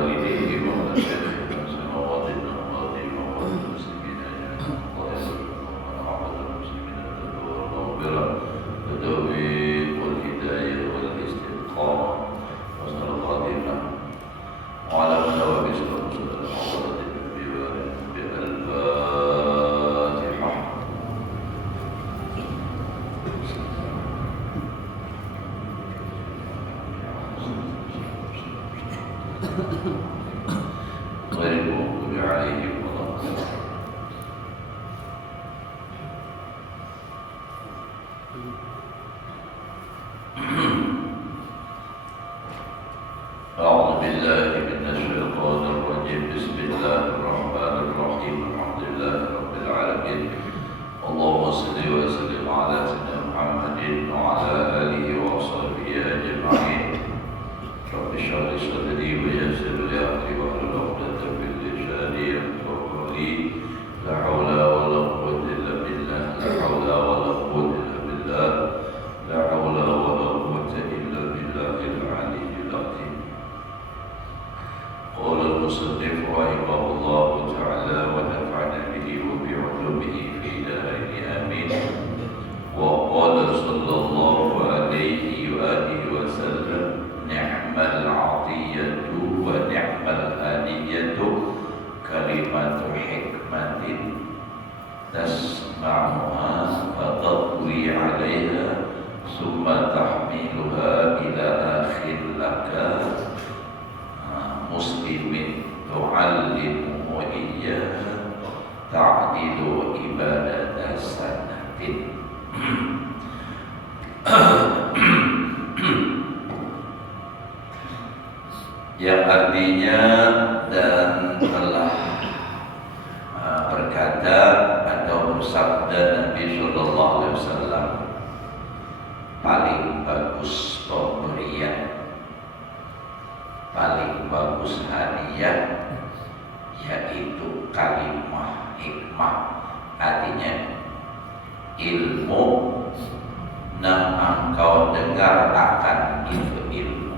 ولوالديه ومشايخنا وسماواتنا وأرضنا وأرض المسلمين أجمعين ورحمة المسلمين والمغفرة والتوفيق والهداية والاستقامة وحسن الخاتمة وعلى مدار بسم الله بالفاتحة. غير المغضوب عليهم ولا الضالين. أعوذ بالله من الشيطان الرجيم. بسم الله الرحمن الرحيم. الحمد لله رب العالمين. اللهم صل وسلم على سيدنا محمد وعلى آله وصحبه أجمعين. رب اشرح لي صدري ويسر لي أمري واحلل عقدة من لساني يفقهوا قولي. لا حول ولا قوة إلا بالله. لا حول ولا قوة إلا بالله. لا حول ولا قوة إلا بالله العلي العظيم. قال المصنف رحمه الله تعالى ونفعنا به وبعلومه في دارين آمين. وقال صلى الله عليه وآله وسلم: نعم العطية ونعم الهدية كلمة حكمة تسمعها فتطوي عليها ثم تحملها إلى آخر لك مسلم تعلمه إياها تعدل عبادة سنة. Yang artinya dan telah berkata atau bersabda Nabi Sallallahu Alaihi Wasallam, paling bagus pemberian, paling bagus hadiah yaitu kalimah hikmah. Artinya ilmu yang engkau dengar akan itu ilmu.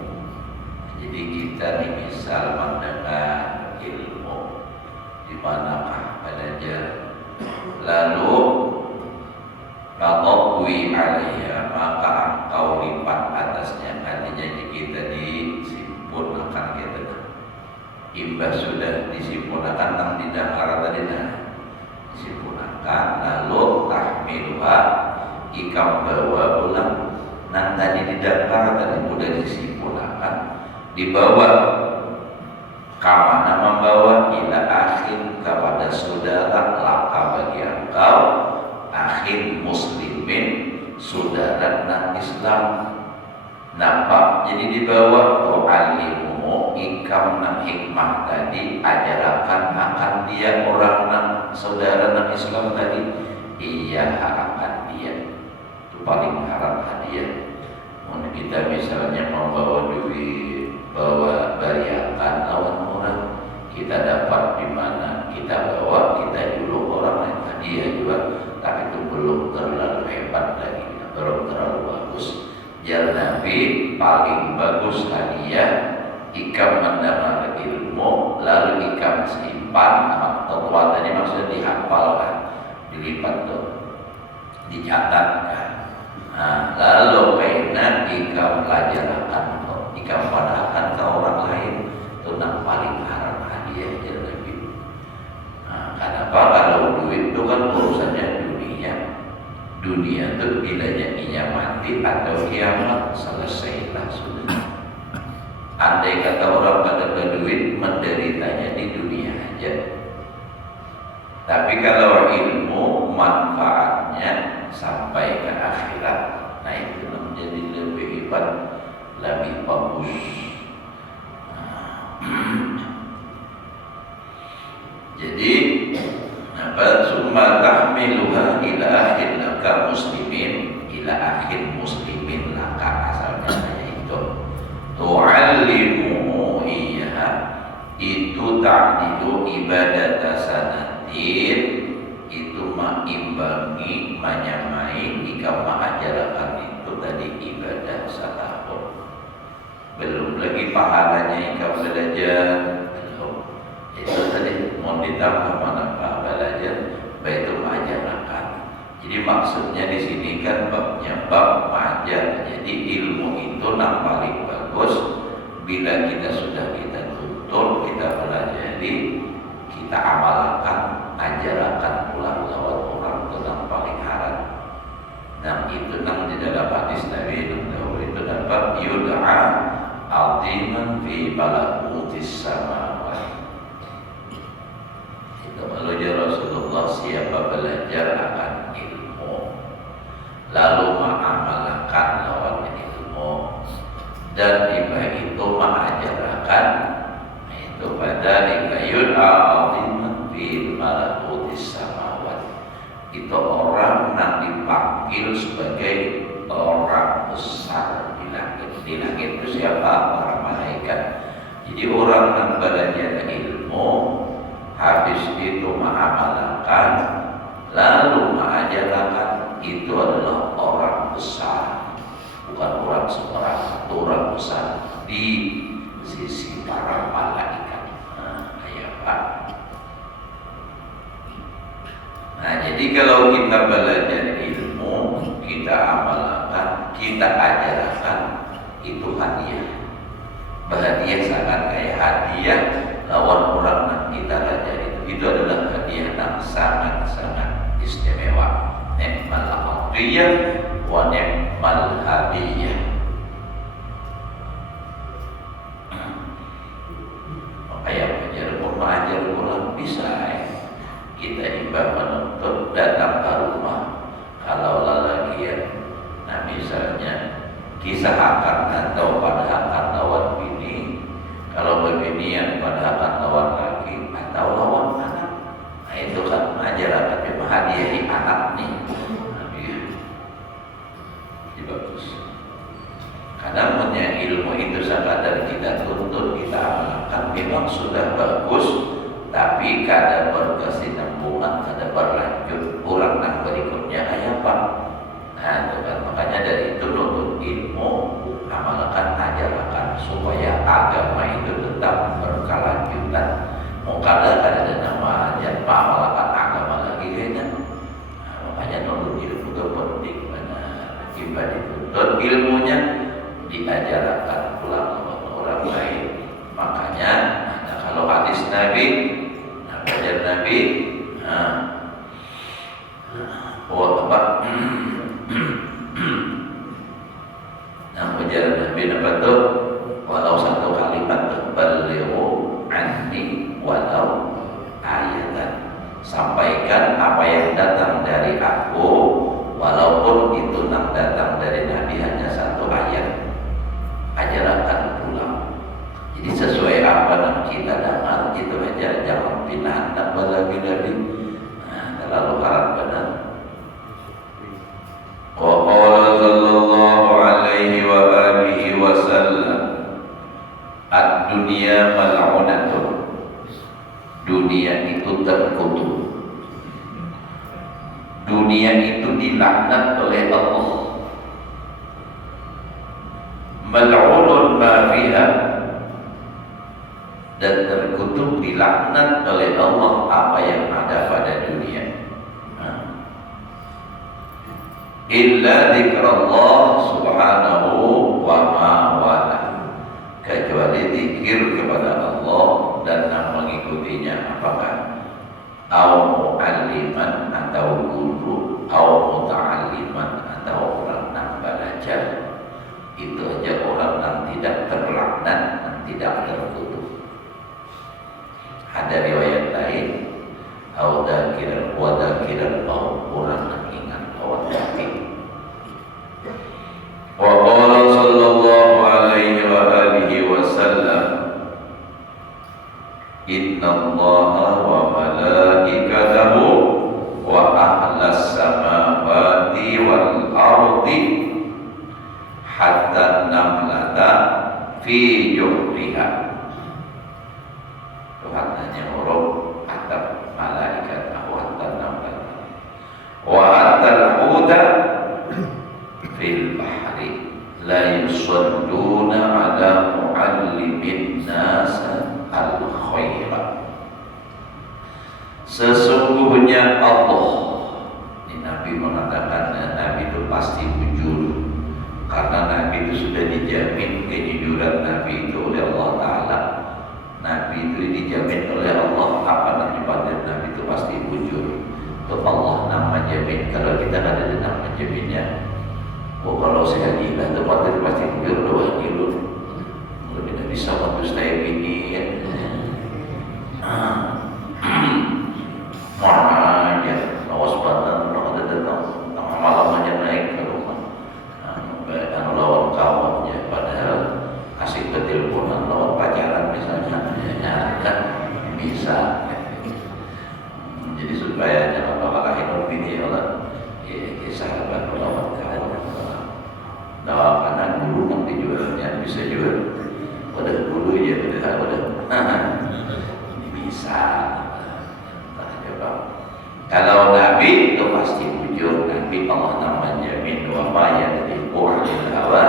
Jadi kita misal mendengar ilmu di manakah belajar, lalu fataqwi alaiha, maka engkau lipat atasnya. Artinya kita disimpulkan kita. Imbas sudah disimpulkan nang didakar tadi disimpulkan, lalu tahmiluha ikam bawa pulang. Nang tadi didakar tadi sudah disimpulkan, dibawa kamana, membawa ila akhir kepada saudara laka bagi engkau, akhir muslimin saudara non Islam. Nampak jadi dibawa tu'allimu ikam nan hikmah tadi, ajarkan akan dia orang nan saudara non Islam tadi, iya akan dia. Itu paling haram hadiah. Kita misalnya membawa duit, bawa bariakan lawan orang, kita dapat di mana kita bawa, kita dulu orang lain hadiah juga, tapi itu belum terlalu hebat lagi, belum terlalu bagus. Jalan Nabi paling bagus hadiah ikam mendengar ilmu, lalu ikam simpan atau tadi maksudnya dihafalkan, dilipat tuh, dicatatkan. Nah, lalu kainan ikam pelajarkan, ikam padahkan ke orang lain, itu yang paling haram hadiah jalan Nabi. Nah, kenapa? Kalau duit itu kan urusannya dunia. Dunia itu bilanya ia mati atau kiamat, selesailah sudah. Andai kata orang pada berduit, menderitanya di dunia aja. Tapi kalau ilmu manfaatnya sampai ke akhirat, nah itu menjadi lebih hebat, lebih bagus. Jadi summa tahmiluha ila akhir laka muslimin, ila akhir muslimin laka, asalnya itu tu'allimuhu iya, itu ta'dilu ibadat sanatin, itu mengimbangi, menyamai jika mengajarkan itu tadi ibadah setahun. Belum lagi pahalanya jika belajar ilmu ditambah menambah belajar itu mengajarkan. Jadi maksudnya di sini kan babnya bab mengajar. Jadi ilmu itu yang paling bagus bila kita sudah kita tutur, kita pelajari, kita amalkan, ajarkan pulang lewat orang itu yang paling haram. Nah itu nang di dalam hadis Nabi itu dapat yud'a aziman fi malakutis samawat. Itu kalau ya Rasulullah siapa belajar akan ilmu lalu mengamalkan lawan ilmu dan ibadah itu mengajarkan itu pada yud'a aziman fi malakutis samawat. Itu orang yang dipanggil sebagai orang besar di langit. Di langit itu siapa? Para malaikat. Jadi orang yang belajar ilmu, habis itu mengamalkan, lalu mengajarkan, itu adalah orang besar. Bukan orang sembarang, orang besar di sisi para malaikat. Nah, jadi kalau kita belajar ilmu, kita amalkan, kita ajarkan, itu hadiah. Hadiah sangat kayak hadiah lawan orang yang kita belajar itu adalah hadiah yang sangat-sangat istimewa. Ni'mal hadiyah wa ni'mal hadiyah. Kayak belajar mengajar orang bisa kita imbang menuntut datang ke rumah kalau lelakian. Nah misalnya kisah akan atau pada akan lawan bini, kalau berbinian pada akan lawan laki atau lawan anak. Nah itu kan mengajarkan cuma hadiah anak nih. Jadi bagus. Karena punya ilmu itu sekadar kita tuntut, kita amalkan memang sudah bagus. Tapi kada berkesinambungan, kada berlanjut kurang yang berikutnya kayak apa? Nah itu kan makanya dari itu nuntut ilmu, amalkan, ajarkan supaya agama itu tetap berkelanjutan. Mau kada ada nama ajar, amalkan agama lagi kayaknya. Nah, makanya nuntut ilmu itu penting benar. Jika dituntut ilmunya, diajarkan pulang kepada orang lain. Makanya kalau hadis Nabi, belajar Nabi, belajar Nabi apa tuh? Walau satu kalimat balighu anni walau ayatan. Sampaikan apa yang datang dari aku, walaupun itu yang datang dari Nabi hanya satu ayat. Ajarkan pulang. Jadi sesuai apa yang kita dengar itu aja, jangan pindah tambah lagi. Nah, terlalu harap benar. Wa qala sallallahu alaihi wa alihi wa sallam, ad-dunya mal'unatun. Dunia itu terkutuk. Dunia itu dilaknat oleh Allah. Mal'unun ma fiha, dan terkutuk dilaknat oleh Allah apa yang ada pada dunia. Illa dzikrullah subhanahu wa ma wala, kecuali zikir kepada Allah dan yang mengikutinya. Apakah? Au mu'alliman atau guru, au muta'alliman atau orang yang belajar. Itu aja orang yang tidak terlaknat, yang tidak terkutuk. Ada riwayat lain, au dakiran wa dakiran, au orang yang ingat lawan yakin. Wa qala sallallahu alaihi wa alihi wa sallam, inna allaha wa malaikatahu wa ahlas samawati wal ardi hatta namlata fi juhriha. Tuhan hanya huruf atap malaikat hatta namlata wa hatta huda fil bahri la yusalluna ala muallimin nas al khaira. Sesungguhnya Allah, ini Nabi mengatakan Nabi itu pasti jujur, karena Nabi itu sudah dijamin kejujuran Nabi itu oleh Allah Ta'ala. Nabi itu dijamin oleh Allah, apa nanti pada Nabi itu pasti jujur. Untuk Allah nama jamin, kalau kita ada nama jaminnya. Oh, kalau saya gila itu pasti jujur, doa gila. Kalau tidak bisa mendustakan ini ya. Mana aja, awas banget, kalau ada datang tengah malam aja naik ke rumah, lawan kawannya, padahal asik berteleponan lawan pacaran misalnya, ya kan bisa. Jadi supaya jangan bakal hidup ini Allah, sahabat lawan kawan, doakan guru nanti jualnya bisa juga, pada guru ya pada bisa. Kalau Nabi itu pasti jujur. Nabi Allah namanya min wa ma yantiqu 'anil hawa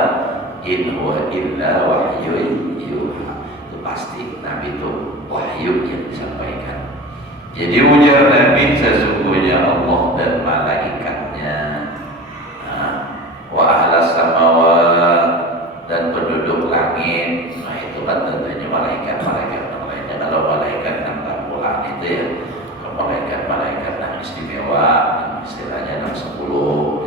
in huwa illa wahyun yuha. Itu pasti Nabi itu wahyu yang disampaikan. Jadi ujar Nabi, sesungguhnya Allah dan malaikatnya, wa ahlas samawat, dan penduduk langit. Nah itu kan tentunya malaikat-malaikat yang lainnya. Kalau malaikat yang tambulan itu ya, malaikat-malaikat yang istimewa, istilahnya 10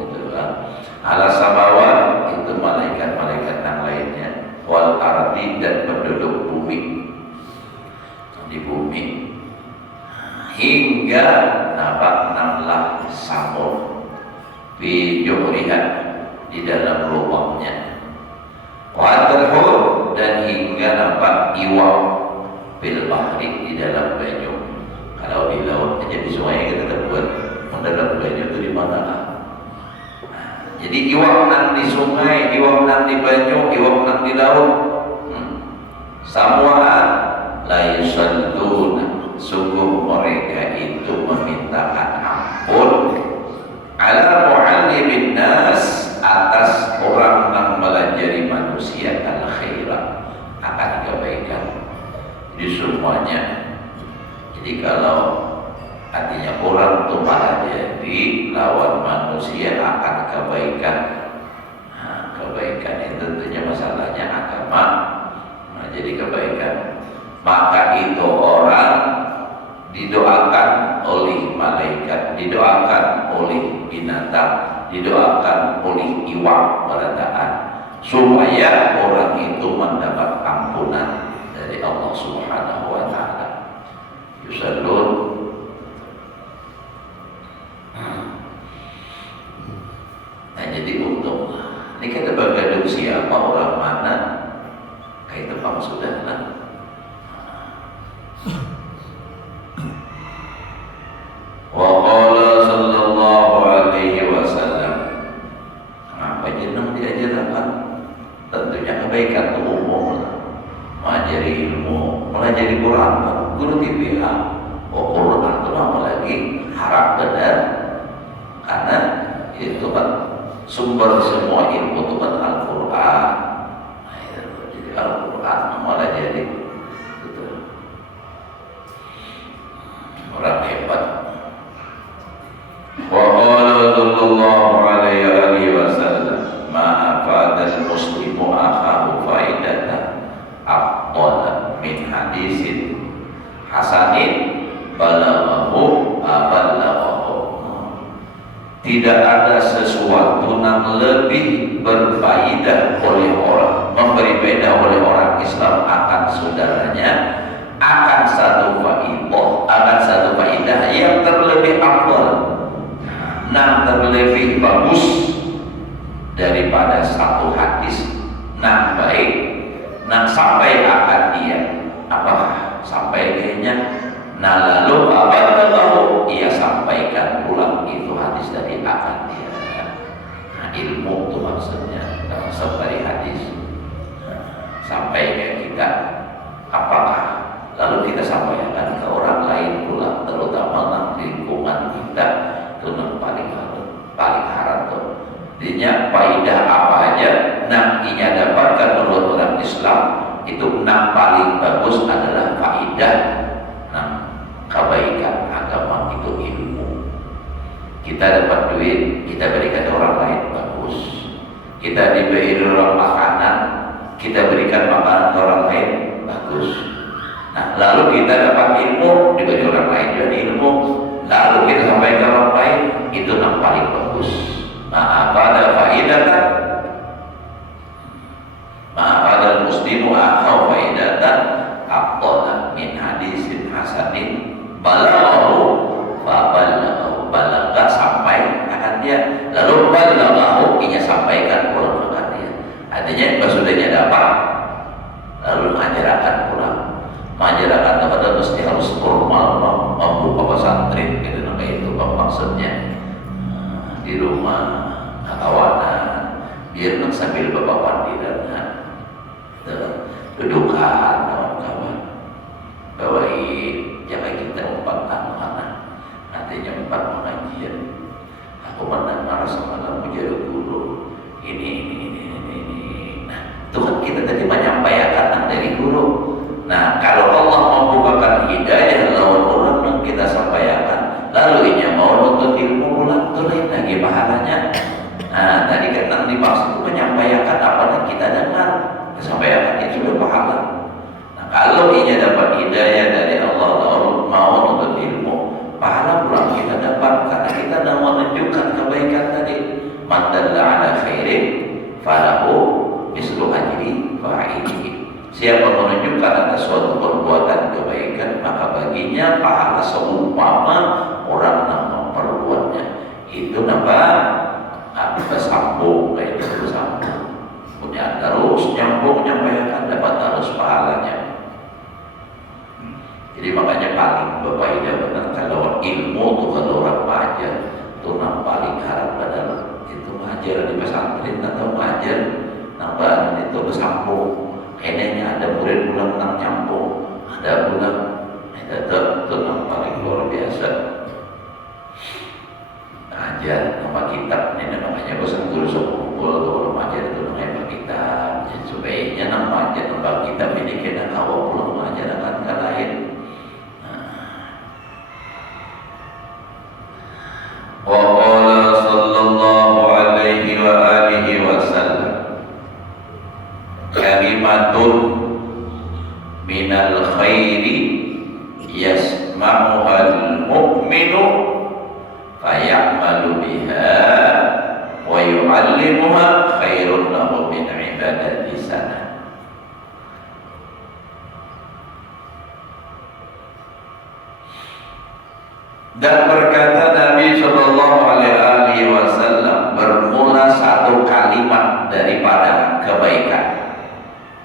gitu kan. Ala samawat itu malaikat-malaikat yang lainnya, wal ardi, dan penduduk bumi, di bumi, hingga nampak namlah samur fi juhriha, di dalam lubangnya, waterhur, dan hingga nampak iwak fil bahri, di dalam banyu. Kalau di laut aja di sungai kita buat mendalam banyu itu di mana? Jadi iwak nang di sungai, iwak nang di banyu, iwak nang di laut, semua la yusalluna, sungguh mereka itu memintakan ampun ala mu'allimin nas, atas orang yang melajari manusia al khairat, akan kebaikan. Jadi semuanya. Jadi kalau artinya orang itu melajari lawan manusia akan kebaikan. Nah, kebaikan itu tentunya masalahnya agama. Nah, jadi kebaikan. Maka itu orang didoakan oleh malaikat, didoakan oleh binatang, didoakan oleh iwak berataan, supaya orang itu mendapat ampunan dari Allah Subhanahu wa Ta'ala. Yusallun. Nah jadi untuk ini kita bergaduh siapa, orang mana, kayak tepang sudah lah. Wa qala sallallahu alaihi wasallam, apa jeneng diajarkan? Tentunya kebaikan itu umum lah. Mengajari ilmu, melajari Quran, guru TPA, Quran itu apalagi harap benar, karena itu kan sumber semua ilmu itu kan Al-Quran. Nah, jadi Al-Quran melajari itu orang hebat. Wa qala sallallahu alaihi wasallam, ma afadal muslimu akhahu faidatan afdal min hadisin hasanin balaghahu abalaghahu. Tidak ada sesuatu yang lebih berfaedah oleh orang, memberi faedah oleh orang Islam akan saudaranya, akan satu faedah yang terlebih afdal, yang terlebih bagus daripada satu hadis yang baik, yang sampai akan dia apakah sampai kayaknya. Nah lalu apa ia sampaikan pulang itu hadis dari akan dia. Nah, ilmu itu maksudnya maksud dari hadis. Sampai ke kita apakah lalu kita sampaikan ke orang lain pula, terutama dalam lingkungan kita, itu yang paling haram tuh. Dinya faedah apa aja yang ia dapatkan menurut orang Islam itu yang paling bagus adalah faedah kebaikan agama Kita dapat duit, kita berikan orang lain, bagus. Kita diberi orang makanan, kita berikan makanan ke orang lain, bagus. Nah, lalu kita dapat ilmu, diberi orang lain juga ilmu, lalu kita sampaikan ke orang lain, itu yang paling bagus. Ma'afada faidatan, ma'afada muslimu akhaw faidatan afdala min hadisin hasanin balaghahu fa balaghahu, balagha sampai akan dia, lalu balaghahu inya sampaikan pulang akan dia. Artinya maksudnya dapat lalu mengajarkan pulang. Mengajarkan kepada mesti harus formal, membuka pesantren gitu, kayak itu maksudnya. Di rumah kawanan biar sambil bapak di dan kedukaan kawan-kawan bawain jangan kita umpat anak-anak nantinya empat pengajian aku mendengar semalam menjadi guru ini. Nah Tuhan kita tadi menyampaikan dari guru. Nah kalau Allah membukakan hidayah lawan orang yang kita sampaikan lalu ini mau nuntut ilmu ulang tulis lagi pahalanya. Nah tadi kan dimaksud itu menyampaikan apa yang kita dengar, sampaikan itu sudah pahala. Nah kalau ini dapat hidayah dari Allah lalu mau nuntut ilmu, pahala pulang kita dapat karena kita mau menunjukkan kebaikan tadi. Man dalla ala khairin falahu mislu ajri fa'ilihi. Siapa menunjukkan atas suatu perbuatan kebaikan maka baginya pahala seumpama orang yang memperbuatnya. Itu bersambung kayak itu bersambung. Punya terus nyambung menyampaikan dapat terus pahalanya. Jadi makanya paling Bapak Ida benar kalau ilmu tuh kalau orang mengajar itu yang paling harap adalah itu mengajar di pesantren atau mengajar nambahan itu bersambung. Kayaknya ada murid pulang tentang nyambung, ada pulang itu yang paling luar biasa. Ajar nama kitab ini namanya bosan guru sekumpul kalau mengajar itu namanya kitab. Jadi sebaiknya nama ajar nama kitab ini kena kawal pulang mengajar akan ke lain. Wa qala sallallahu alaihi wa alihi wasallam kalimatun minal khairi yasma'uhal mu'minu fayamalu biha wa yu'allimuha khairun lahu min ibadati sana. Dan berkata Nabi Shallallahu Alaihi Wasallam bermula satu kalimat daripada kebaikan.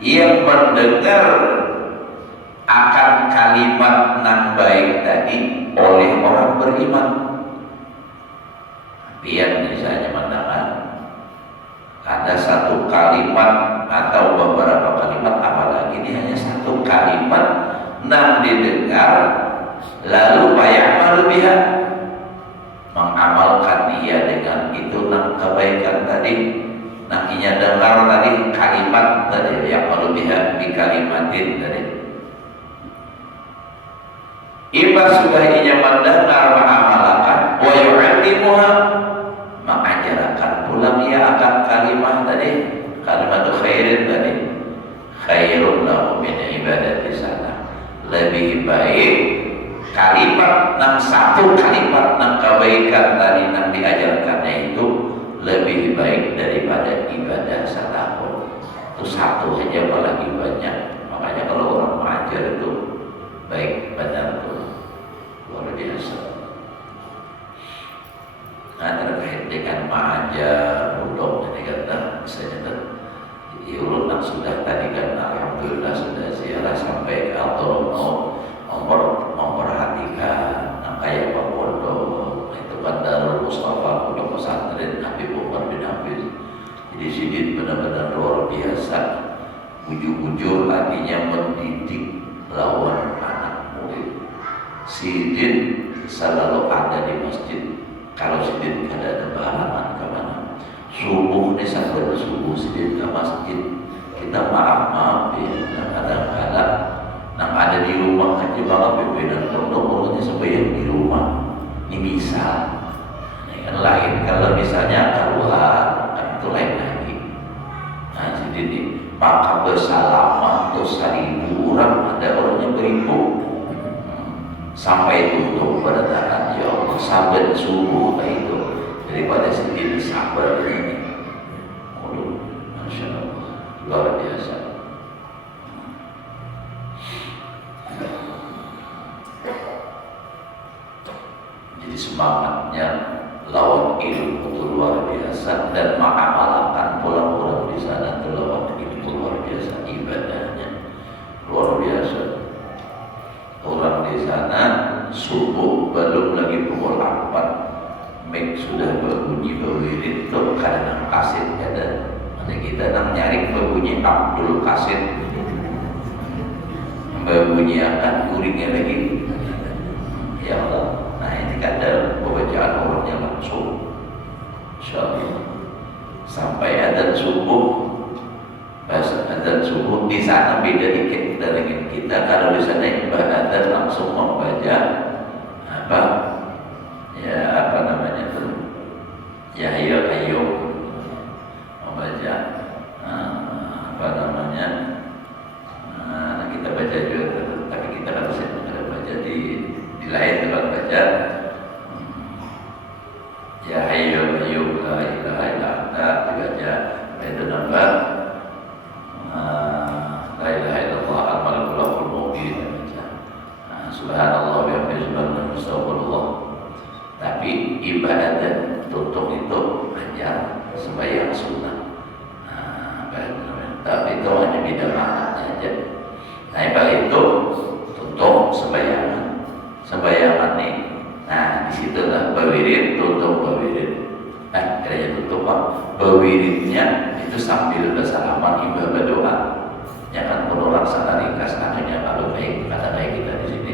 Yang mendengar akan kalimat yang baik tadi oleh orang beriman. Biar misalnya mendengar ada satu kalimat atau beberapa kalimat, apalagi ini hanya satu kalimat yang didengar lalu ya'malu biha, mengamalkan dia dengan itu yang kebaikan tadi. Nakinya dengar tadi kalimat tadi yang perlu biha di kalimatin tadi. Iba sudah inya mendengar mengamalkan wa yu'allimuha, mengajarkan pulang ia akan kalimat tadi, kalimat khairin tadi. Khairun lahu min ibadati sana. Lebih baik kalimat yang satu kalimat yang kebaikan tadi yang diajarkannya itu lebih baik daripada ibadah setahun. Itu satu saja apalagi banyak. Makanya kalau orang mengajar itu baik benar tuh luar biasa. Nah terkait dengan mengajar udok tadi kata misalnya ulun yang sudah tadi kan alhamdulillah sudah ziarah sampai ke Autonomous memperhatikan kayak Pak Pondok itu kan Darul Mustafa Pondok Pesantren Habib Umar bin Hafiz. Jadi sidin benar-benar luar biasa, ujung-ujung artinya mendidik lawan anak murid. Sidin selalu ada di masjid. Kalau sidin ada berhalangan kemana subuh ini sampai subuh sidin ke masjid, kita maaf ya kadang-kadang yang ada di rumah aja malah pimpinan pondok mulutnya sampai yang di rumah ini bisa. Nah Yang lain kalau misalnya keluar kan itu lain lagi. Nah jadi nih, maka bersalamah tuh 1000 orang, ada orangnya 1000. Sampai tutup pada tangan ya Allah, sabar subuh itu daripada sendiri sabar ini. Masya Allah, luar biasa. Jadi semangatnya lawan ilmu itu luar biasa, dan mengamalkan pulang-pulang di sana itu lawan ilmu luar biasa, ibadahnya luar biasa. Orang di sana subuh belum lagi pukul 4 mic sudah berbunyi berwirid tuh kadang kaset ada kita nang nyari berbunyi Abdul Kaset berbunyi akan kuringnya lagi ya Allah. Nah ini kadang pembacaan orangnya langsung insyaallah sampai adzan subuh. Bahasa adzan subuh di sana beda dikit dengan kita. Kalau di sana ibadah adzan langsung membaca apa ya, apa namanya tuh ya ayo membaca apa namanya kita baca juga, tapi kita kan bisa baca di lain tempat baca ya ayo la ilaha illa anta dibaca itu nambah la ilaha illallah al-malikul mubin, subhanallah wa bihamdihi subhanallah astagfirullah. Tapi ibadah dan tutup itu hanya sembahyang sunnah. Tapi itu hanya beda maknanya aja. Nah itu tutup sembayangan nih. Nah di situ lah berwirid, tutup berwirid. Nah kayaknya tutup pak, berwiridnya itu sambil bersalaman ibadah doa. Ya kan kalau laksana ringkas namanya kalau baik kata baik kita di sini.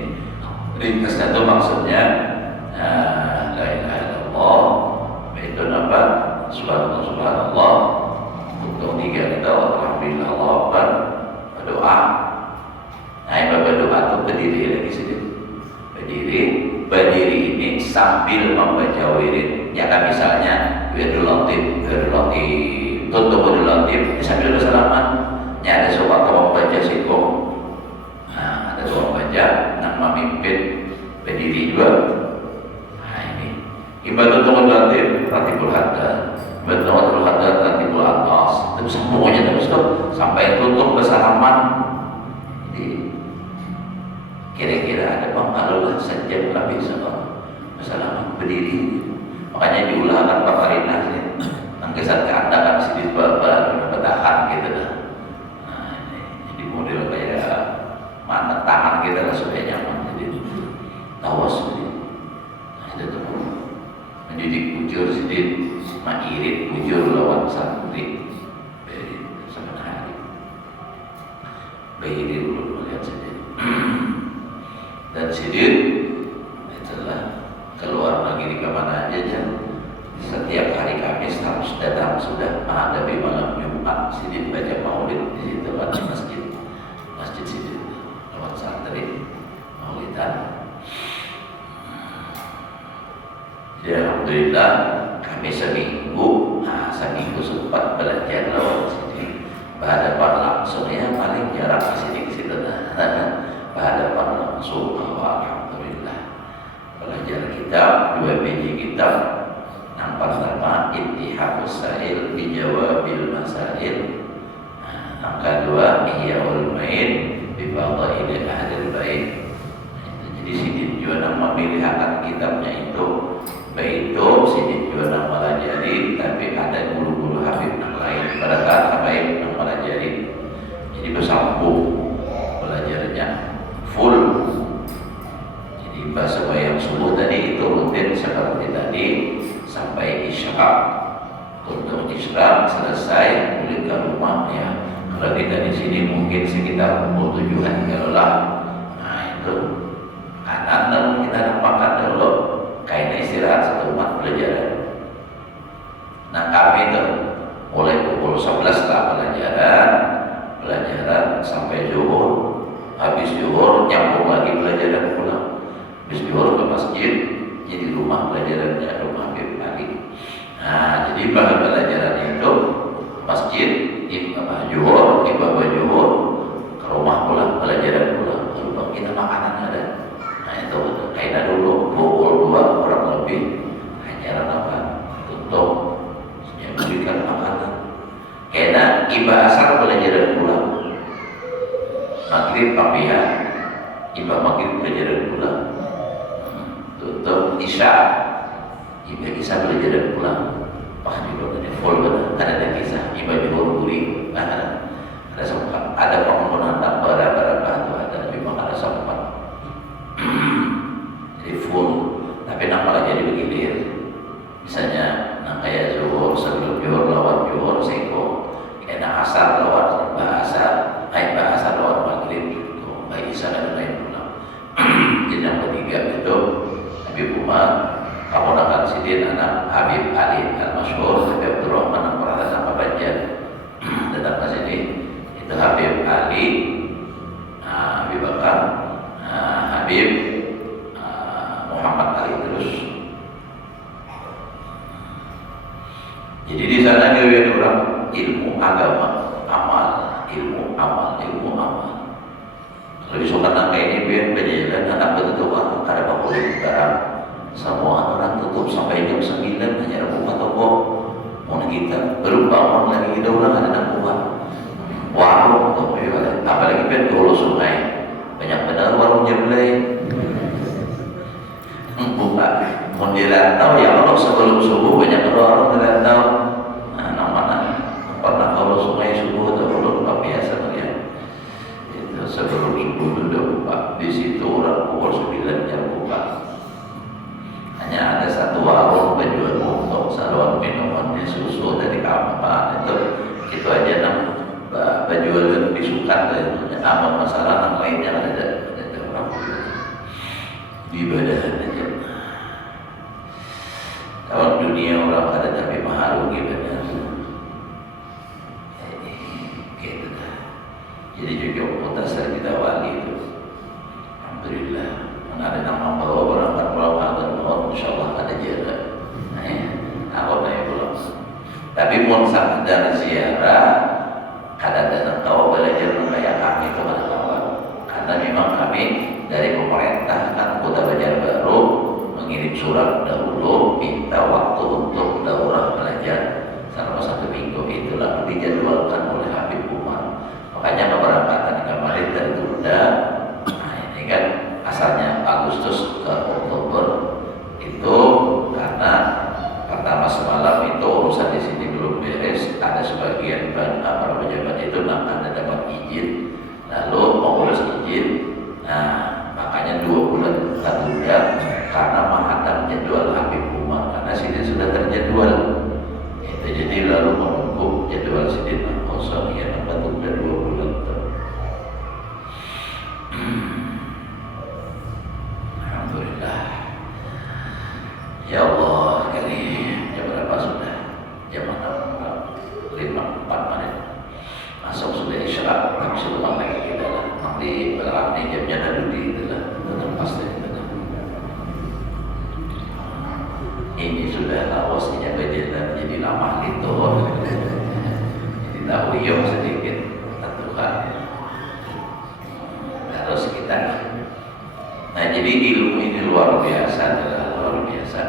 Ringkasnya itu maksudnya la ilaha illallah, itu apa? Subhanallah subhanallah. Untuk 3 kita alhamdulillah Allah akbar, berdoa. Nah ibadah doa itu berdiri lagi sedikit. Berdiri ini sambil membaca wirid. Ya kan misalnya wiridul latif, tutup wiridul latif sambil bersalaman. Ya ada seorang yang membaca sikong. Nah ada seorang baca yang memimpin berdiri juga. Nah ini ibadah wiridul latif, ratibul haddad, ibadah haddad, ratibul atas. Itu semuanya terus tuh sampai tutup bersalaman. Jadi kira-kira ada pengaruh sejam lebih sama bersalaman berdiri. Makanya diulangkan Pak Farina sih. Angkesan keandakan sidit bapak bertahan gitu dah. Nah ini jadi model kayak mana tangan kita lah supaya nyaman jadi tawas sedikit. Nah itu tuh mendidik bujur sedikit, mengirit bujur lawan santri. Sama hari. Berdiri dulu melihat sedikit. Dan sidin itulah keluar lagi di kemana aja. Setiap hari Kamis harus datang sudah menghadapi malam Jumat sidin baca maulid di situ kan masjid sidin lewat santri maulidan. Ya alhamdulillah kami seminggu sempat belajar lewat sidin berhadapan langsung ya paling jarang ke situ berhadapan langsung. Alhamdulillah belajar kitab 2 biji kitab. Yang pertama Ittihafus Sa'il Bijawabil Masail. Yang kedua Ihyaul Maid Bifadail Ahlil Bait. Jadi sidin juga memilih akan kitabnya itu baik itu sidin juga melajari, tapi ada guru-guru hafid yang lain pada saat baik yang melajari. Jadi bersambung belajarnya full. Jadi bahasa yang subuh tadi itu rutin seperti tadi sampai isya. Untuk isya selesai balik ke rumah ya. Kalau kita di sini mungkin sekitar pukul 7-an kalau lah. Nah itu anak kita makan dulu, kayaknya istirahat satu mat pelajaran. Nah kami itu mulai pukul 11 lah pelajaran sampai zuhur. Habis zuhur nyambung lagi pelajaran pulang. Habis zuhur ke masjid, jadi rumah pelajarannya rumah Habib Ali. Nah, jadi bahan pelajaran itu masjid, juhur, ibadah juhur, ke rumah pulang, pelajaran pulang, lupa kita makanan ada. Nah itu kaidah dulu pukul 2 kurang lebih ajaran apa? Tutup, berikan makanan. Kaidah ibadah asar pelajaran pulang, maghrib pambihan, ibadah maghrib pelajaran pulang, tutup isya, ibadah isya pelajaran pulang. Wah juga ada full benar, ada kisah ibadah buri, ada sempat, ada penggunaan berapa itu ada, cuma ada sempat. Jadi full, tapi nampak jadi begilir. Misalnya, kayak zuhur sebelum zuhur lawan zuhur seko, kena asar lawan bahasa lawan maghrib, baik isya dan lain pulang. Jadi yang ketiga itu Habib Umar. Kamu akan sidin anak Habib Ali Al-Masyhur Habib Abdurrahman yang pernah sama baca datang ke sini itu Habib Ali Habib Bakar Habib Muhammad Ali terus. Jadi di sana gawean orang ilmu agama amal ilmu amal. Kalau disukan angka ini biar berjalan anak betul orang ada pakulin barang. Semua orang tutup sampai jam 9 hanya buka toko. Mau kita baru bangun lagi kita udah ada nak buka warung tuh, apalagi kan di hulu sungai banyak benar warung jemblay buka. Mau dirantau ya kalau sebelum subuh banyak warung dirantau. Nah, namanya pernah kalau sungai subuh atau belum biasa ya. Itu sebelum subuh sudah buka. Di situ orang pukul 9 jam buka. Hanya ada satu warung penjual untuk saluran minumannya susu dari kapan itu aja penjual disukan dan amal masalah yang lainnya ada orang di ibadah aja. Kalau dunia orang ada tapi maharu gimana? Gitu dah. Jadi juga mutasar kita wali itu. Alhamdulillah. Ada nama bawa berangkat pulang dan mau insyaallah ada jaga. Awal naik pulang. Tapi mau sadar ziarah, kadang-kadang tahu belajar kayak kami kepada kawan. Karena memang kami dari pemerintah kan kota Banjarbaru mengirim surat dahulu minta waktu untuk daurah belajar selama 1 minggu itu lalu dijadwalkan oleh Habib Umar. Makanya keberangkatan kemarin tertunda. Nah ini kan asalnya Agustus ke Oktober itu karena pertama semalam itu urusan di sini belum beres, ada sebagian para pejabat itu ada dapat izin, lalu mau urus izin, nah makanya 2 bulan tertunda karena menghadap jadwal Habib Umar karena sini sudah terjadwal, itu jadi lalu menunggu jadwal sini kosong ya tertunda 2 bulan. Alhamdulillah. Ya Allah, Karim. Jam berapa sudah? Jam 6.54 menit. Masuk sudah isyarat. Kami sudah lagi kita lah. Nanti berarti jamnya ada di itu lah. Benar pasti. Ini sudah lawasnya berjalan jadi lama gitu. Jadi tahu yuk sedikit. Tuhan. Terus kita. Nah jadi ilmu ini luar biasa, luar biasa.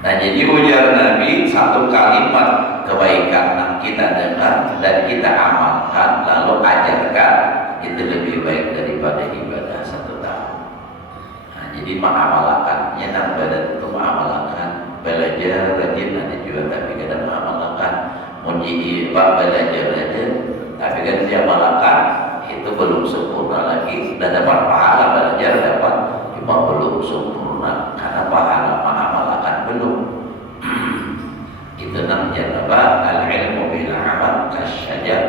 Nah jadi ujar Nabi satu kalimat kebaikan yang kita dengar dan kita amalkan lalu ajarkan itu lebih baik daripada ibadah 1 tahun. Nah jadi mengamalkannya dan badan itu mengamalkan belajar rajin ada juga tapi kadang mengamalkan menjadi belajar aja tapi kan dia amalkan itu belum sempurna lagi dan dapat pahala belajar dapat cuma belum sempurna karena pahala mengamalkan belum. Itu namanya apa? Al-ilmu bila amal kasyajar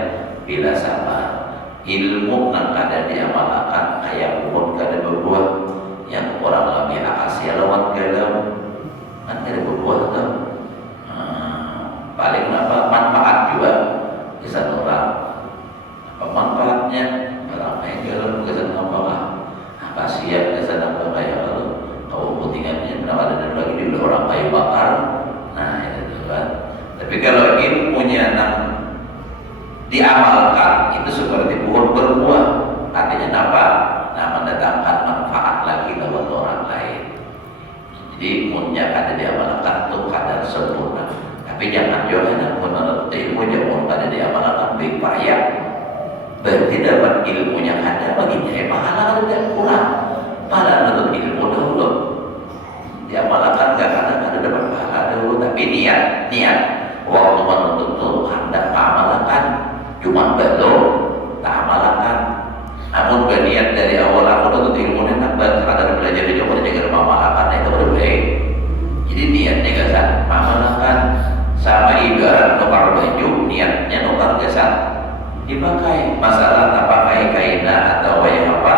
bila sabar. Ilmu yang kada diamalkan kayak pohon kada berbuah yang orang lebih akasia lawan galau kan kada berbuah tuh. Paling apa manfaat juga bisa orang. Apa manfaatnya? Orang main jalan ke sana bawah. Apa siap ke sana bawah ya kalau kau putingannya berapa ada lagi di orang diamalkan itu seperti pohon berbuah. Artinya apa? Nah, mendatangkan manfaat lagi buat orang lain. Jadi munnya kada diamalkan tuh kadar sempurna. Tapi jangan juga menurut ilmu jangan kada diamalkan baik payah. Berarti dapat ilmunya ada baginya pahala ada kurang. Pahala menurut ilmu dahulu. Diamalkan gak ada dapat pahala dahulu. Tapi niat waktu menuntut tuh hendak amalkan. Cuma belum tak amalkan. Namun berniat dari awal aku menuntut ilmu dan nampak ada belajar di coba jaga amalkan itu udah baik. Jadi niatnya gasan amalkan. Sama ibarat nukar baju, niatnya nukar gasan dipakai. Masalah tak pakai kaina atau yang apa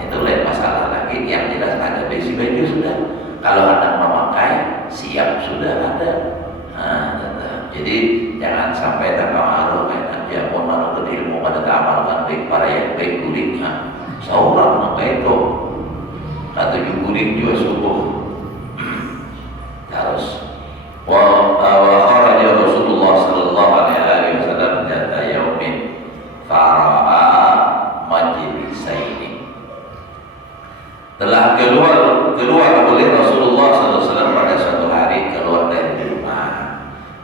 itu lain masalah lagi. Yang jelas ada besi baju sudah. Kalau hendak memakai siap sudah ada. Nah, jadi jangan sampai terpengaruh kayak jamu menurut ilmu pada amalkan baik para yang baik gulingnya. Seorang maka itu atau guling juga subuh harus. Wa kharaja Rasulullah sallallahu alaihi wasallam jata yaumin fara'a majlisaini. Telah keluar oleh Rasulullah sallallahu alaihi wasallam pada suatu hari keluar dari rumah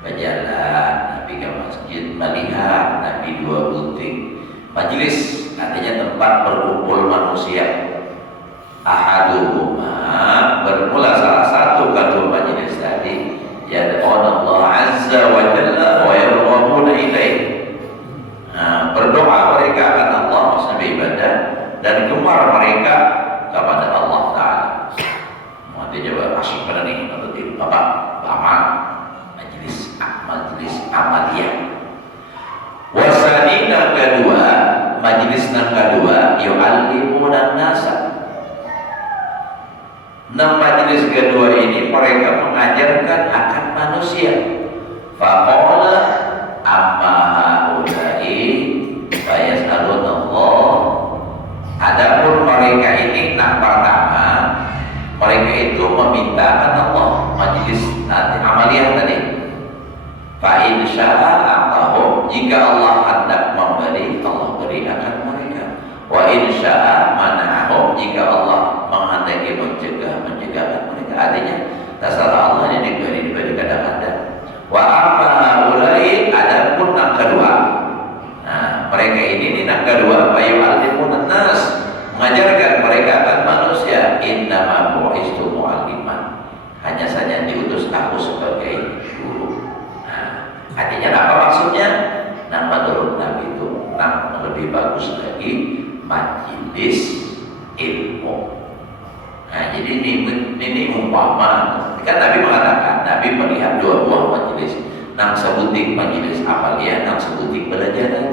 berjalan Nabi ke masjid melihat Nabi dua butik majlis artinya tempat berkumpul manusia. Ahaduhuma bermula salah satu kedua majlis tadi yad'una Allah azza wa jalla wa yarghabuna ilaih. Berdoa mereka akan Allah maksudnya ibadah dan gemar mereka kepada Allah Ta'ala. Nanti coba masuk pada nih untuk Bapak amal majlis amaliyah. Wasanina kedua majlis yang kedua yu'allimuna nasa. Majlis kedua ini mereka mengajarkan akan manusia. Faqala amma haula'i fayas'alunallah. Adapun mereka ini pertama mereka itu memintakan Allah majlis nanti amaliyah tadi. Fa in syaa atahum, jika Allah hendak memberi Allah beri akan mereka. Wa in syaa mana'ahum, jika Allah menghendaki mencegah mereka. Artinya terserah Allah yang diberi kadang-kadang. Wa amma haula'i, adapun yang kedua. Nah, mereka ini yang kedua fayu'allimun nas, mengajarkan mereka akan manusia. Innama bu'istu mu'alliman, hanya saja diutus aku sebagai guru. Nah, artinya apa maksudnya? Menurut Nabi itu lebih bagus lagi majelis ilmu. Nah, jadi ini umpama kan Nabi mengatakan Nabi melihat dua buah majelis. Nang sebuting majelis amaliyah, nang sebuting belajaran.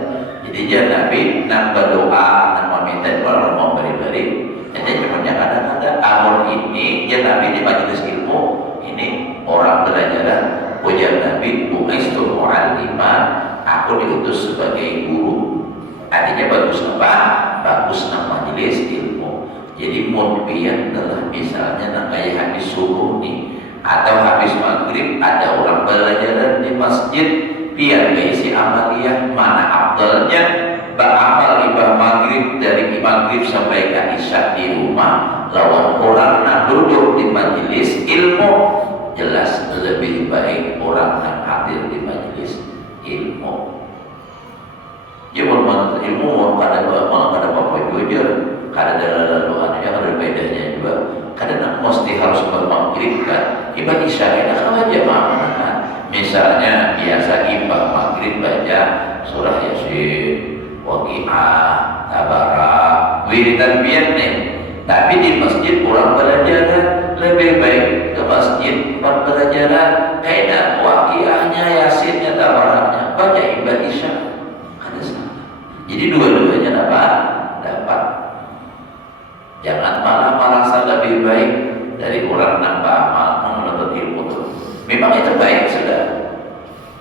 Jadi jangan Nabi nang berdoa, nang meminta kalau mau beri-beri. Jadi cuma kadang-kadang amor ini jangan Nabi di majelis ilmu ini orang belajaran. Ujar Nabi bu'istu mu'alliman, aku diutus sebagai guru. Artinya bagus apa? Bagus nang majelis ilmu. Jadi munpian adalah misalnya nang kayak habis subuh nih atau habis maghrib ada orang belajar di masjid biar berisi amaliyah. Mana afdalnya beramal ibadah maghrib dari maghrib sampai ke isya di rumah lawan orang yang duduk di majelis ilmu. Jelas lebih baik orang yang hadir di majelis ilmu. Ya menurut ilmu kada apa jujur, kada ada laluan yang ada bedanya juga. Kadang mesti harus bermaghrib kan, ibadah isya kan aja mana. Misalnya biasa ibadah maghrib baca surah Yasin, Waqiah, Tabarak, wiridan biar nih. Tapi di masjid orang belajar lebih baik ke masjid berbelajaran kayak Waqiahnya, Yasinnya, Tabaraknya baca ibadah isya. Jadi dua-duanya dapat. Jangan malah merasa lebih baik dari orang nambah amal menuntut ilmu itu. Memang itu baik sudah.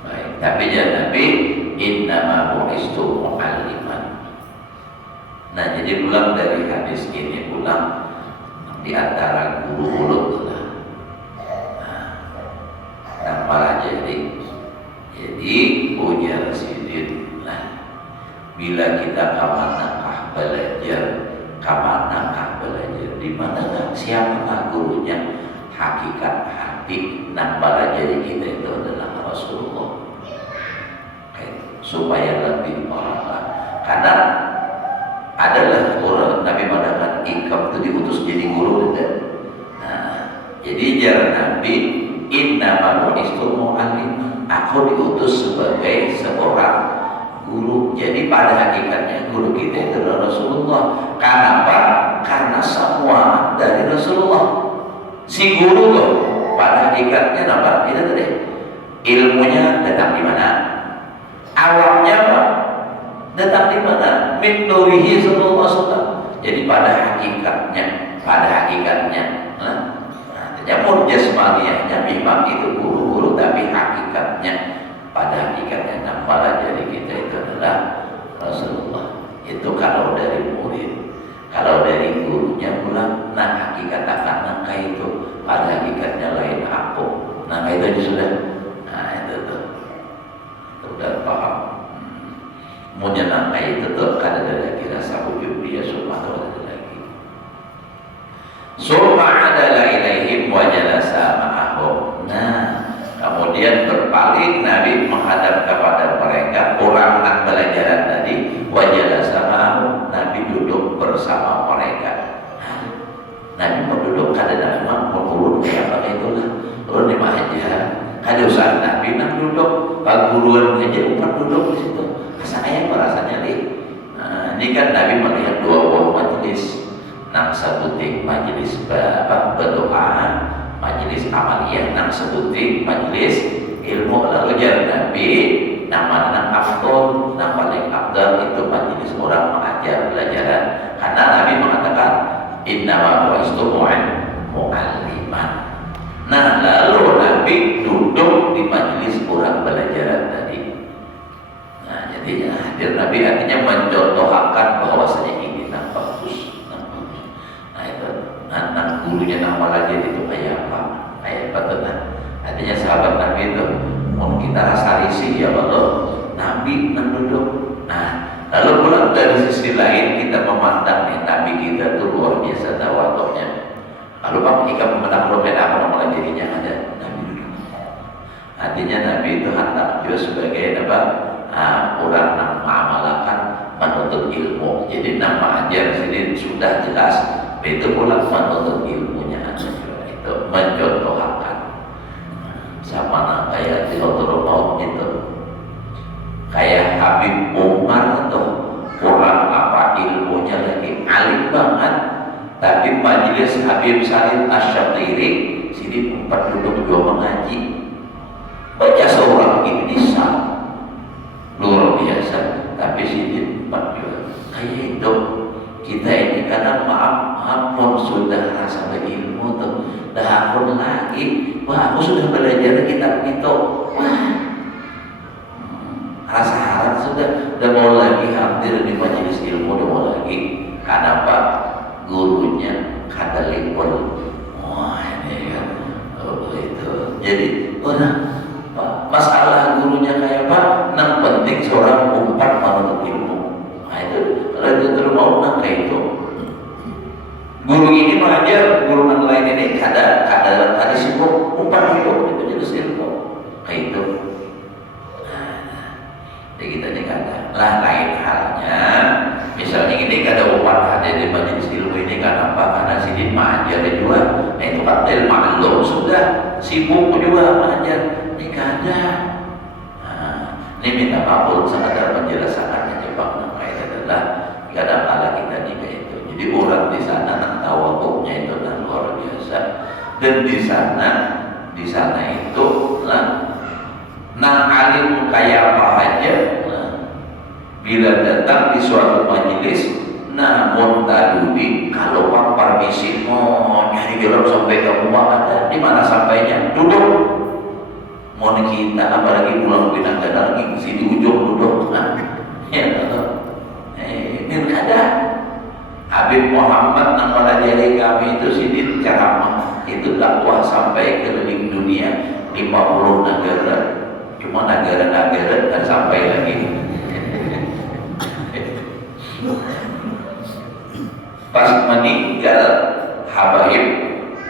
Baik. Tapi jangan Nabi innama bu'istu mu'alliman. Nah, jadi pulang dari hadis ini pulang di antara guru mulut lah. Nah, malah jadi ujar sidin. Nah, Bila kita kamanakah belajar, di mana siapakah gurunya? Hakikat hati nak belajar kita itu adalah Rasulullah. Supaya lebih paham, karena adalah orang Nabi mengatakan ikam itu diutus jadi guru, kan? Nah, jadi jalan Nabi innama bu'istu mu'allim, aku diutus sebagai seorang guru. Jadi pada hakikatnya guru kita itu adalah Rasulullah. Kenapa? Karena semua dari Rasulullah. Si guru tuh pada hakikatnya apa? Itu tadi ilmunya datang di mana? Awalnya apa? Datang di mana? Min nurihi sallallahu alaihi wasallam. Jadi pada hakikatnya, namun jasmaniahnya memang itu guru-guru, tapi hakikatnya pada hakikatnya nama jadi kita itu adalah Rasulullah. Itu kalau dari murid. Kalau dari gurunya pulang, nah hakikat akan nangka itu pada hakikatnya lain aku. Nah itu aja sudah. Nah itu tuh. Sudah paham. Menyenangkan itu tetap ada lagi rasa ujub dia semua ada lagi. Summa adala ilaihim wa jalasa ma'ahum. Nah, kemudian berpaling Nabi menghadap kepada mereka orang nak belajaran tadi, wa jalasa ma'ahum. Nabi duduk bersama mereka. Nabi berduduk kada nama menurut kayak apa itulah. Urun di aja. Kada usah Nabi nak duduk, paguruan aja umpat duduk di situ. Saya merasanya nih. Nah, ini kan Nabi melihat dua buah majelis. Nang sebuting majelis berdoa, majelis amaliyah, nang sebuting majelis ilmu. Lalu jalan Nabi nama afdol, nang paling afdal itu majelis orang mengajar pelajaran. Karena Nabi mengatakan innama bu'istu mu'alliman. Nah, lalu Nabi duduk di majelis orang belajaran tadi. Jadi hadir Nabi artinya mencontohkan bahwasanya ini nak bagus. Nah itu, nah gurunya nama lagi itu kayak apa? Kayak apa tuh? Artinya sahabat Nabi itu, mau kita rasa risih ya Allah, Nabi nak duduk. Nah, lalu pulang dari sisi lain kita memandang nih Nabi kita itu luar biasa tawadhunya. Lalu Pak jika memandang problem apa nama dirinya ada Nabi duduk. Artinya Nabi itu hendak juga sebagai apa? Orang yang mengamalkan menuntut ilmu. Jadi nama ajar sini sudah jelas. Itu pula menuntut ilmunya itu mencontohkan. Sama kayak di Rotterdam itu, kayak Habib Umar itu orang apa ilmunya lagi alim banget. Tapi majelis Habib Salim Asy-Syatiri sini empat duduk dua mengaji. Baca seorang ini bisa luar biasa, tapi sini empat juga kayak itu. Kita ini kadang maaf sudah rasa berilmu tuh, dah pun lagi, wah aku sudah belajar kitab itu, wah rasa harap sudah mau lagi hadir di majelis ilmu, udah mau lagi. Kenapa? Gurunya kata lipol, wah ini kan, itu. Jadi orang masalah gurunya kayak apa? Yang penting seorang umpat menuntut ilmu. Nah itu kalau itu terus mau kayak itu. Guru ini mengajar, guru yang lain ini kada sibuk umpat hidup itu jadi ilmu kayak itu. Jadi kita ini kada. Lah lain halnya, misalnya ini kada umpat ada di majelis ilmu ini kan apa? Karena sini mengajar juga. Nah itu kan maklum sudah sibuk juga mengajar. Ini kada. Ini minta maaf sangat menjelaskannya Jepang kayak adalah kadang kala kita nikah itu. Jadi orang di sana nak tawaduknya itu luar biasa. Dan di sana itu nang alim kayak apa aja. Bila datang di suatu majelis, namun taduli kalau pak permisi mau nyari jalan sampai ke rumah ada di mana sampainya duduk. Mau kita apalagi pulang pindah lagi sini ujung duduk ya ini ada Habib Muhammad yang melajari kami itu sini ceramah itu dakwah sampai keliling dunia 50 negara, cuma negara-negara dan sampai lagi Pas meninggal habaib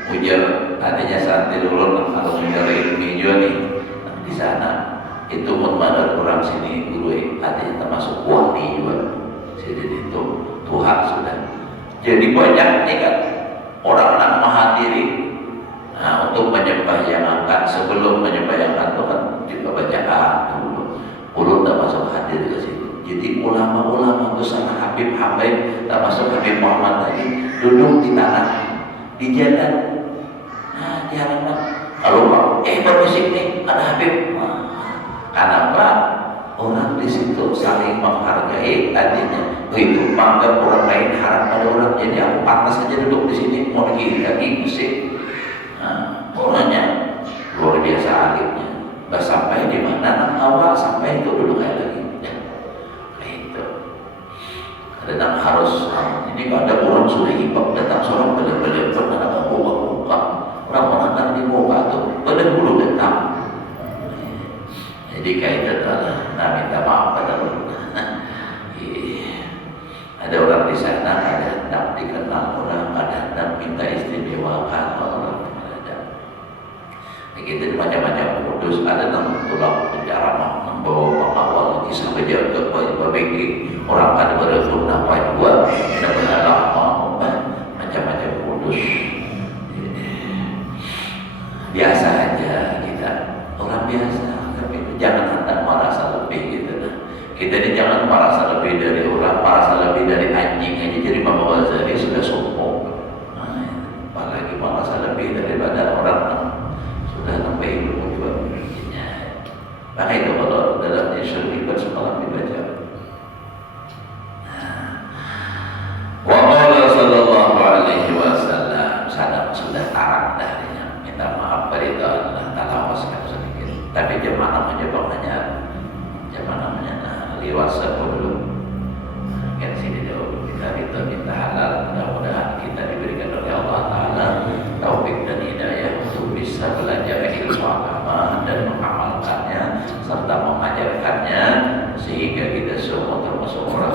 ujar, adanya santri ulun kalau ujar ilmi juga nih di sana itu menmadar orang sini guru adanya termasuk wali juga. Jadi itu Tuhan sudah. Jadi banyak nih kan orang nak menghadiri. Nah, untuk menyembahyangkan sebelum menyembahyangkan itu kan juga bacaan dulu. Ulun tak masuk hadir ke situ. Jadi ulama-ulama besar Habib Habaib termasuk Habib Muhammad tadi duduk di tanah di jalan. Nah, di halaman. Kalau berbisik nih ada Habib. Kenapa? Orang di situ saling menghargai, artinya itu menganggap orang lain haram pada orang, jadi aku pantas saja duduk di sini mau lagi musik. Nah, orangnya luar biasa alimnya. Gak sampai di mana awal sampai itu duduk kayak lagi. Ya, itu. Kadang harus ini kalau ada orang sudah hibak datang seorang benar-benar pernah buka orang-orang di muka tuh pada dulu datang. Jadi kayak itu adalah minta maaf pada orang. Ada orang di sana ada hendak dikenal orang, ada hendak minta istimewakan orang. Begitu macam-macam kudus ada yang tulang penjara membawa pengawal kisah berjaga berbagi orang ada berasal apa dua tidak berharap macam-macam kudus. Biasa aja kita orang biasa, tapi jangan hendak merasa lebih gitu nah. Kita ini jangan merasa lebih dari orang, merasa lebih dari anjing aja jadi Imam Ghazali sudah sombong. Nah, apalagi merasa lebih daripada orang sudah sampai ilmu juga begininya. Maka itu kalau dalam Syarif semalam dibaca. Wa qala sallallahu alaihi wasallam sadaq sudah tarang darinya minta maaf berita Allah taala waskan sedikit. Tapi jemaah menjawabnya lewat sebelum kan sini dulu kita minta halal, mudah-mudahan kita diberikan oleh Allah Taala taufik dan hidayah untuk bisa belajar ilmu agama dan mengamalkannya serta mengajarkannya sehingga kita semua termasuk orang